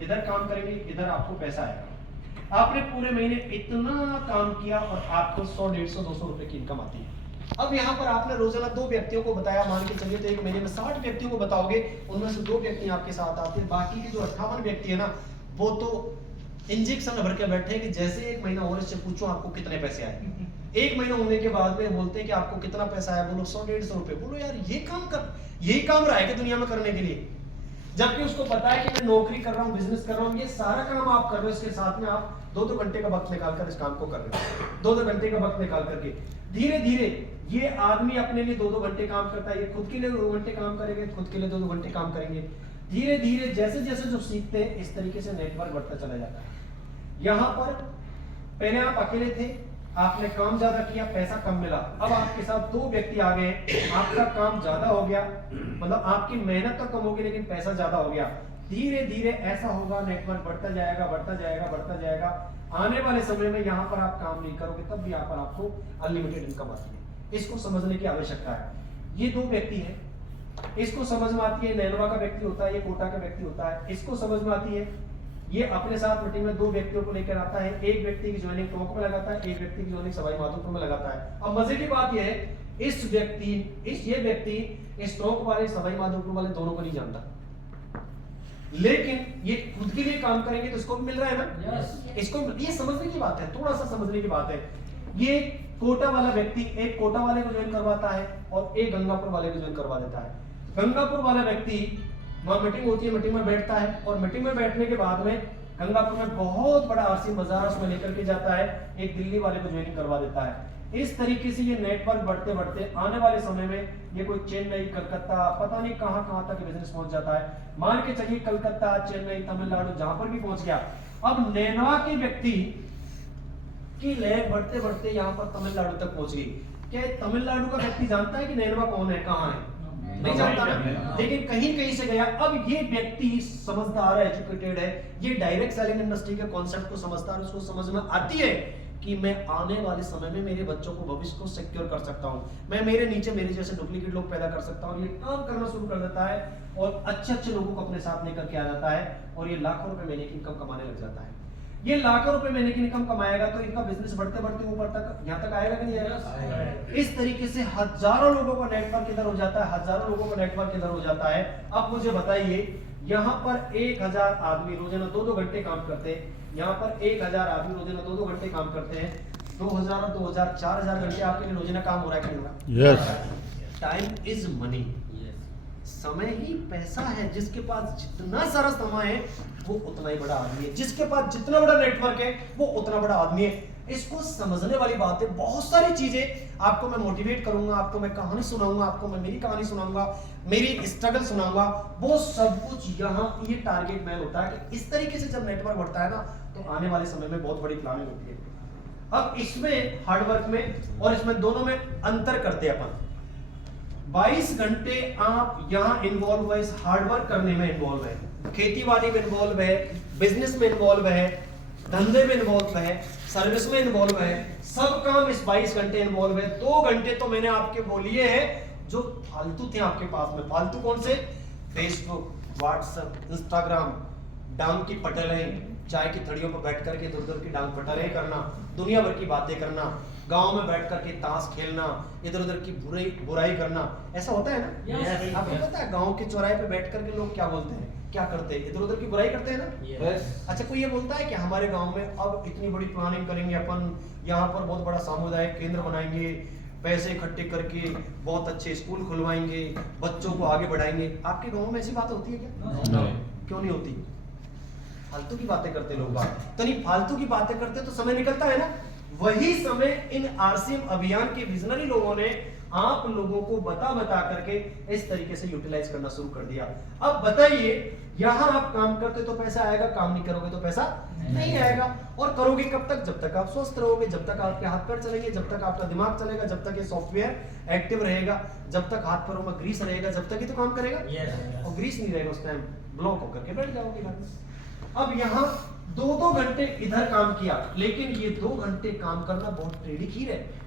इधर काम करेंगे, इधर आपको पैसा आएगा। आपने पूरे महीने इतना काम किया और आपको 100, 150, 200 रुपए की इनकम आती है। अब यहाँ पर आपने रोजाना 2 व्यक्तियों को बताया, मान के चलिए तो एक महीने में 60 व्यक्तियों को बताओगे, उनमें से 2 व्यक्ति आपके साथ आते हैं, बाकी के जो 58 व्यक्ति है ना, वो तो इंजेक्शन भर के बैठे कि जैसे एक महीना और इससे पूछो आपको कितने पैसे आए। एक महीना होने के बाद में बोलते हैं कि आपको कितना पैसा आया, बोलो 100, 150 रुपए। बोलो यार ये काम कर, यही काम रहा है कि दुनिया में करने के लिए, जबकि उसको पता है कि मैं नौकरी कर रहा हूँ, बिजनेस कर रहा हूँ, ये सारा काम आप कर रहे हो, इसके साथ में आप 2-2 घंटे का वक्त निकालकर इस काम को कर रहे हो, 2-2 घंटे का वक्त निकाल करके धीरे धीरे ये आदमी अपने लिए 2-2 घंटे काम करता है, ये खुद के लिए 2 घंटे काम करेंगे, खुद के लिए 2-2 घंटे काम करेंगे। धीरे धीरे जैसे जैसे जो सीखते हैं इस तरीके से नेटवर्क बढ़ता चला जाता है। यहाँ पर पहले आप अकेले थे, आपने काम ज्यादा किया, पैसा कम मिला, अब आपके साथ 2 व्यक्ति आ गए, आपका काम ज्यादा हो गया, मतलब आपकी मेहनत तो कम होगी लेकिन पैसा ज्यादा हो गया। धीरे धीरे ऐसा होगा, नेटवर्क बढ़ता जाएगा, बढ़ता जाएगा, बढ़ता जाएगा। आने वाले समय में यहाँ पर आप काम नहीं करोगे तब भी यहाँ पर आपको अनलिमिटेड इनकम आती है। इसको समझने की आवश्यकता है। ये 2 व्यक्ति है, इसको समझ में आती है, नैनवा का व्यक्ति होता है, ये कोटा का व्यक्ति होता है, इसको समझ में आती है। ये अपने साथ मीटिंग में 2 व्यक्तियों को लेकर आता है, एक व्यक्ति की ज्वाइनिंग टोंक में लगाता है, एक व्यक्ति की ज्वाइनिंग सवाई माधोपुर में लगाता है। अब मजे की बात यह है, ये व्यक्ति इस टोंक वाले सवाई माधोपुर वाले दोनों को नहीं जानता, लेकिन ये खुद के लिए काम करेंगे तो इसको भी मिल रहा है ना। इसको ये समझने की बात है, थोड़ा सा समझने की बात है। ये कोटा वाला व्यक्ति एक कोटा वाले को ज्वाइन करवाता है और एक गंगापुर वाले को ज्वाइन करवा देता है। गंगापुर वाला व्यक्ति, वहां मीटिंग होती है, मीटिंग में बैठता है और मीटिंग में बैठने के बाद में गंगापुर में बहुत बड़ा आरसी बाजार उसमें लेकर के जाता है, एक दिल्ली वाले को ज्वाइनिंग करवा देता है। इस तरीके से ये नेटवर्क बढ़ते बढ़ते आने वाले समय में ये कोई चेन्नई, कलकत्ता, पता नहीं कहां तक बिजनेस पहुंच जाता है। मान के चलिए कलकत्ता, चेन्नई, तमिलनाडु, जहां पर भी पहुंच गया। अब नैनवा के व्यक्ति की लहर बढ़ते बढ़ते यहाँ पर तमिलनाडु तक पहुंच गई। क्या तमिलनाडु का व्यक्ति जानता है कि नैनवा कौन है, कहाँ है? नहीं जानता ना, लेकिन कहीं कहीं से गया। अब ये व्यक्ति समझदार है, एजुकेटेड है, ये डायरेक्ट सेलिंग इंडस्ट्री के कॉन्सेप्ट को समझता है, उसको समझ में आती है कि मैं आने वाले समय में मेरे बच्चों को, भविष्य को सिक्योर कर सकता हूं, मैं मेरे नीचे मेरे जैसे डुप्लीकेट लोग पैदा कर सकता हूं। ये काम करना शुरू कर देता है और अच्छे अच्छे लोगों को अपने साथ लेकर के आ जाता है और ये लाखों रुपए महीने की इनकम कमाने लग जाता है। ये लाखों रुपए महीने की इनकम कमाएगा तो इनका बिजनेस बढ़ते बढ़ते ऊपर तक, यहाँ तक आएगा कि नहीं आएगा? इस तरीके से हजारों लोगों का नेटवर्क इधर हो जाता है, हजारों लोगों का नेटवर्क इधर हो जाता है। अब मुझे बताइए, यहाँ पर 1000 आदमी रोजाना 2-2 घंटे काम करते हैं, यहाँ पर 1000 आदमी रोजाना 2-2 घंटे काम करते हैं, 2000 और 2000 4000 घंटे आपके लिए रोजाना काम हो रहा है कि नहीं हो रहा? टाइम इज मनी, समय ही पैसा है। जिसके पास जितना सारा समय है वो उतना ही बड़ा आदमी है, जिसके पास जितना बड़ा नेटवर्क है वो उतना बड़ा आदमी है। इसको समझने वाली बात है। बहुत सारी चीजें आपको मैं मोटिवेट करूंगा, आपको मैं कहानी सुनाऊंगा, आपको मैं मेरी कहानी सुनाऊंगा, मेरी स्ट्रगल सुनाऊंगा, वो सब कुछ यहाँ ये टारगेट मैन होता है कि इस तरीके से जब नेटवर्क बढ़ता है ना तो आने वाले समय में बहुत बड़ी प्लानिंग होती है। अब इसमें हार्डवर्क में और इसमें दोनों में अंतर करते हैं अपन। 22 घंटे आप यहाँ इन्वॉल्व है, इस हार्डवर्क करने में इन्वॉल्व है, खेतीबाड़ी में इन्वॉल्व है, बिजनेस में इन्वॉल्व है, धंधे में इन्वॉल्व है, सर्विस में इन्वॉल्व है, सब काम इस 22 घंटे इन्वॉल्व है। 2 घंटे तो मैंने आपके बोलिए हैं जो फालतू थे आपके पास में। फालतू कौन से? फेसबुक, व्हाट्सएप, इंस्टाग्राम, डांग की पटलें, चाय की थड़ियों पर बैठ करके इधर उधर की डांग पटलें करना, दुनिया भर की बातें करना, गांव में बैठ करके ताश खेलना, इधर उधर की बुराई करना, ऐसा होता है ना? yes. आपको पता है गांव के चौराहे पे बैठ करके लोग क्या बोलते हैं, क्या करते हैं? इधर उधर की बुराई करते हैं ना। yes. अच्छा, कोई ये बोलता है कि हमारे गांव में अब इतनी बड़ी प्लानिंग करेंगे अपन, यहाँ पर बहुत बड़ा सामुदायिक केंद्र बनाएंगे, पैसे इकट्ठे करके बहुत अच्छे स्कूल खुलवाएंगे, बच्चों को आगे बढ़ाएंगे। आपके गाँव में ऐसी बात होती है क्या? no. क्यों नहीं होती? फालतू की बातें करते लोग। तो नहीं, फालतू की बातें करते तो समय निकलता है ना। वही समय इन आरसीएम अभियान के विजनरी लोगों ने आप लोगों को बता करके इस तरीके से यूटिलाइज करना शुरू कर दिया। अब बताइए, यहां आप काम करते तो पैसा आएगा, काम नहीं करोगे तो पैसा नहीं आएगा। और करोगे कब तक? जब तक आप स्वस्थ रहोगे, जब तक आपके हाथ पैर चलेंगे, जब तक आपका दिमाग चलेगा, जब तक ये सॉफ्टवेयर एक्टिव रहेगा, जब तक हाथ पैरों में ग्रीस रहेगा, जब तक ही तो काम करेगा। और ग्रीस नहीं रहेगा उस टाइम ब्लॉक होकर के बैठ जाओगे घर में। अब यहाँ 2-2 घंटे इधर काम किया, लेकिन ये 2 घंटे काम करना बहुत टेढ़ी खीर है।